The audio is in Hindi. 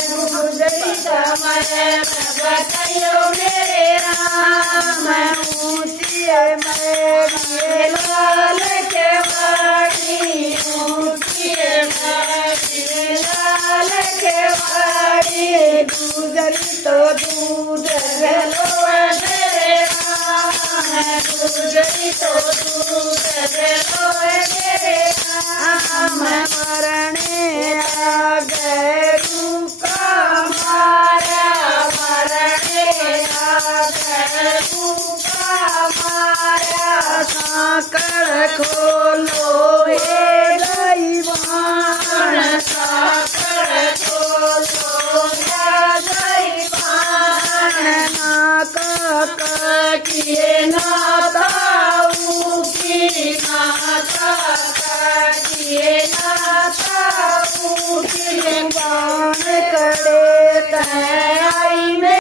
गुजरी समय बताइयो मेरे राम ऊँची मैं लाल के वाड़ी ऊँची लाल के वाड़ी गुजरी तो दूध गलो मेरे राम गुजरी तो दूध गलो मेरे राम मरणे आ गए रूका मारा मरणे आ गए रूका मारा साकड़ खो